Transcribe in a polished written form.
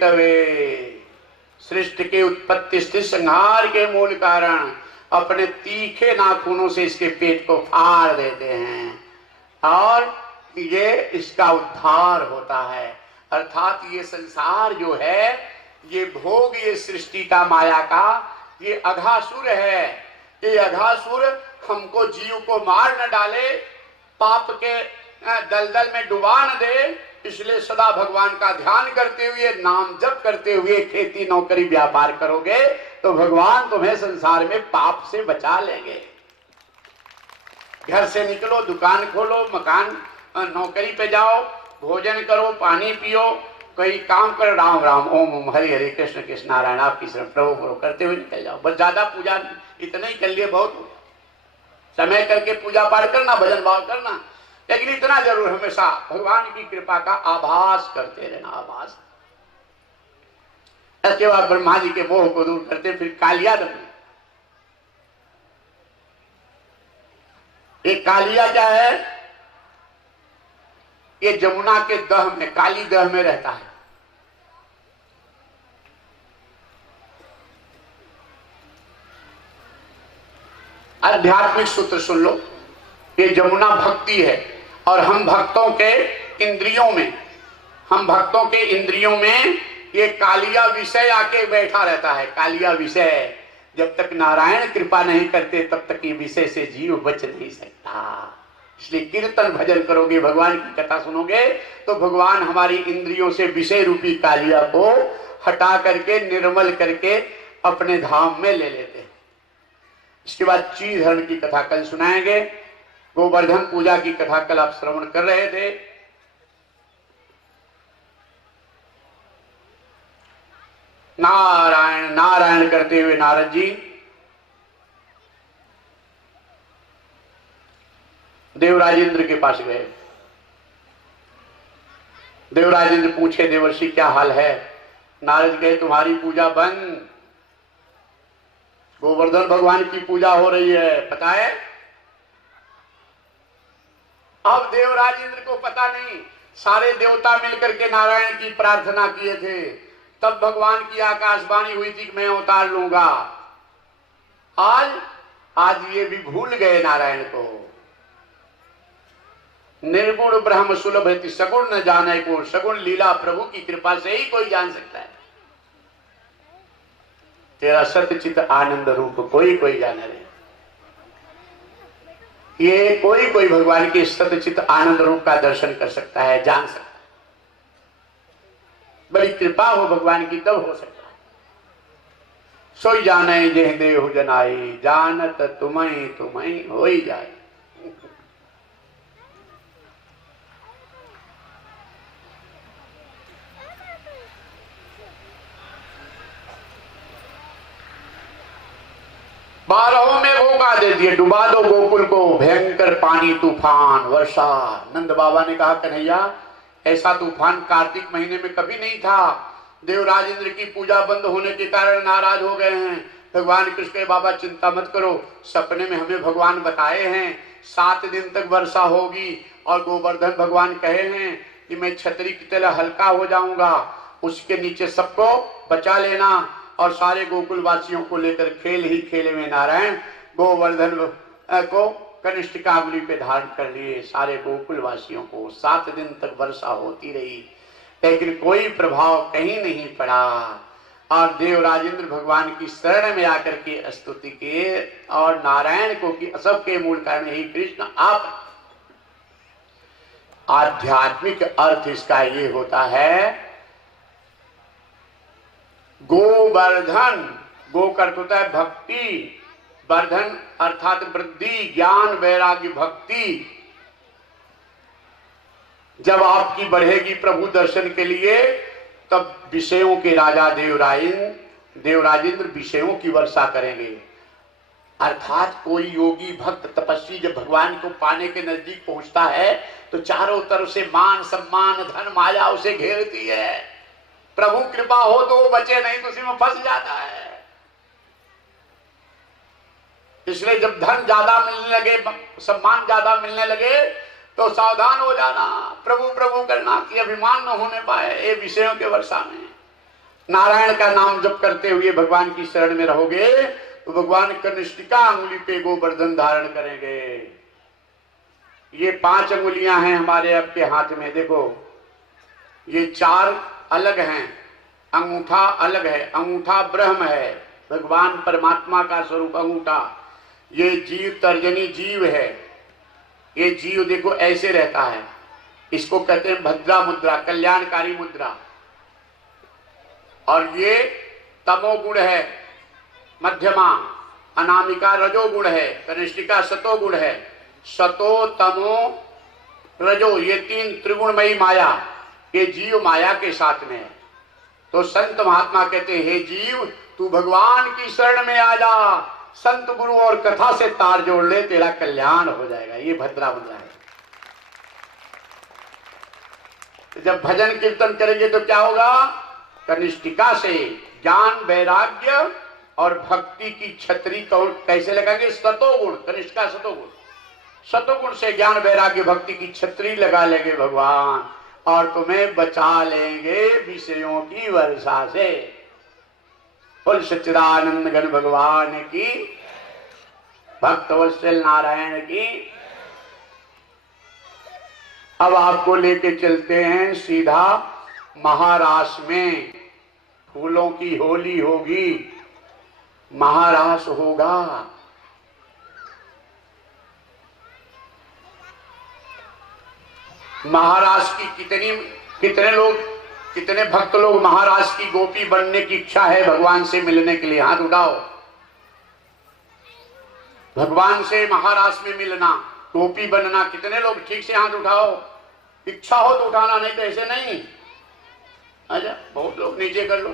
Hathaway, सृष्टि के उत्पत्ति स्थिति संहार के मूल कारण अपने तीखे नाखूनों से इसके पेट को फाड़ देते हैं और ये इसका उद्धार होता है। अर्थात ये संसार जो है, ये भोग, ये सृष्टि का माया का ये अघासुर है। ये अघासुर हमको, जीव को मार न डाले, पाप के दलदल में डुबा न दे, इसलिए सदा भगवान का ध्यान करते हुए, नाम जप करते हुए खेती नौकरी व्यापार करोगे तो भगवान तुम्हें संसार में पाप से बचा लेंगे। घर से निकलो, दुकान खोलो, मकान नौकरी पे जाओ, भोजन करो, पानी पियो, कोई काम करो, राम राम ओम ओम हरि हरि कृष्ण कृष्ण नारायण आपकी शरण प्रभु प्रभु करते हुए निकल जाओ। बस ज्यादा पूजा इतना ही कर लिए बहुत हो, समय करके पूजा पाठ करना, भजन भाव करना, लेकिन इतना जरूर हमेशा भगवान की कृपा का आभास करते रहना। आभास इसके बाद ब्रह्मा जी के मोह को दूर करते फिर कालिया दमन। ये कालिया क्या है? ये जमुना के दह में, काली दह में रहता है। आध्यात्मिक सूत्र सुन लो, ये जमुना भक्ति है और हम भक्तों के इंद्रियों में, हम भक्तों के इंद्रियों में ये कालिया विषय आके बैठा रहता है। कालिया विषय, जब तक नारायण कृपा नहीं करते तब तक ये विषय से जीव बच नहीं सकता। इसलिए कीर्तन भजन करोगे, भगवान की कथा सुनोगे तो भगवान हमारी इंद्रियों से विषय रूपी कालिया को हटा करके, निर्मल करके अपने धाम में ले लेते हैं। इसके बाद चीधरण की कथा कल सुनाएंगे। गोवर्धन पूजा की कथा कल आप श्रवण कर रहे थे। नारायण नारायण करते हुए नारद जी देवराजेंद्र के पास गए। देवराजेंद्र पूछे, देवर्षि क्या हाल है? नारद कहे, तुम्हारी पूजा बंद, गोवर्धन भगवान की पूजा हो रही है, पता है? अब देवराजेंद्र को पता नहीं, सारे देवता मिलकर के नारायण की प्रार्थना किए थे, तब भगवान की आकाशवाणी हुई थी कि मैं उतार लूंगा। आज ये भी भूल गए नारायण को। निर्गुण ब्रह्म सुलभ है, सगुण न जाने को, सगुण लीला प्रभु की कृपा से ही कोई जान सकता है। तेरा सत्यचित आनंद रूप कोई कोई जाने नहीं। ये कोई कोई भगवान के सत्यचित आनंद रूप का दर्शन कर सकता है, जान सकता है। बड़ी कृपा हो भगवान की तब हो सकता है। सोई जाने जेह देहु जनाई, जानत तुम्हें तुम्हें हो ही जाए। बारहों में भूखा दे दिए, डुबा दो गोकुल को, भयंकर पानी, तूफान, वर्षा। नंद बाबा ने कहा, कन्हैया ऐसा तूफान कार्तिक महीने में कभी नहीं था। देवराजेंद्र की पूजा बंद होने के कारण नाराज हो गए हैं। भगवान कृष्ण के, बाबा चिंता मत करो, सपने में हमें भगवान बताए हैं 7 दिन तक वर्षा होगी और गोवर्धन भगवान कहे हैं कि मैं छतरी की तरह हल्का हो जाऊंगा, उसके नीचे सबको बचा लेना। और सारे गोकुल वासियों को लेकर खेल ही खेले में नारायण गोवर्धन को कनिष्ठ का अंगुली पे धारण कर लिए। सारे गोकुल वासियों को 7 दिन तक वर्षा होती रही, लेकिन कोई प्रभाव कहीं नहीं पड़ा। और देवराजेंद्र भगवान की शरण में आकर के स्तुति किए और नारायण को कि सबके मूल कारण ही कृष्ण आप। आध्यात्मिक अर्थ इसका ये होता है, गोवर्धन, गो का अर्थ होता है भक्ति, वर्धन अर्थात वृद्धि, ज्ञान वैराग्य भक्ति। जब आपकी बढ़ेगी प्रभु दर्शन के लिए, तब विषयों के राजा देवराजेंद्र विषयों की वर्षा करेंगे। अर्थात कोई योगी भक्त तपस्वी जब भगवान को पाने के नजदीक पहुंचता है तो चारों तरफ से मान सम्मान धन माया उसे घेरती है। प्रभु कृपा हो तो वो बचे, नहीं तो उसी में फंस जाता है। इसलिए जब धन ज्यादा मिलने लगे, सम्मान ज्यादा मिलने लगे तो सावधान हो जाना, प्रभु प्रभु करना कि अभिमान न होने पाए ये विषयों के वर्षा में। नारायण का नाम जप करते हुए भगवान की शरण में रहोगे तो भगवान कनिष्ठिका अंगुली पे गोवर्धन धारण करेंगे। ये 5 अंगुलियां हैं हमारे आपके हाथ में, देखो ये 4 अलग हैं, अंगूठा अलग है, अंगूठा ब्रह्म है, भगवान परमात्मा का स्वरूप अंगूठा। ये जीव तर्जनी जीव है, ये जीव देखो ऐसे रहता है, इसको कहते हैं भद्रा मुद्रा, कल्याणकारी मुद्रा। और ये तमोगुण है, मध्यमा, अनामिका रजोगुण है, कनिष्ठिका सतोगुण है। सतो तमो रजो ये 3 त्रिगुणमयी माया, ये जीव माया के साथ में है। तो संत महात्मा कहते हैं हे जीव तू भगवान की शरण में आ जा, संत गुरु और कथा से तार जोड़ ले, तेरा कल्याण हो जाएगा। ये भद्रा मुद्रा है। तो जब भजन कीर्तन करेंगे तो क्या होगा? कनिष्ठिका से ज्ञान वैराग्य और भक्ति की छतरी कैसे लगाएंगे? सतोगुण, कनिष्ठिका सतोगुण, सतोगुण से ज्ञान वैराग्य भक्ति की छतरी लगा लेंगे भगवान, और तुम्हें बचा लेंगे विषयों की वर्षा से। बोल सच्चिदानंद घन भगवान की, भक्तवत्सल नारायण की। अब आपको लेके चलते हैं सीधा महाराष्ट्र में, फूलों की होली होगी, महाराष्ट्र होगा। महाराष्ट्र की कितने भक्त लोग महाराष्ट्र की गोपी बनने की इच्छा है भगवान से मिलने के लिए? हाथ उठाओ। भगवान से महाराष्ट्र में मिलना, गोपी बनना, कितने लोग? ठीक से हाथ उठाओ। इच्छा हो तो उठाना, नहीं तो ऐसे नहीं। अच्छा बहुत लोग नीचे कर लो।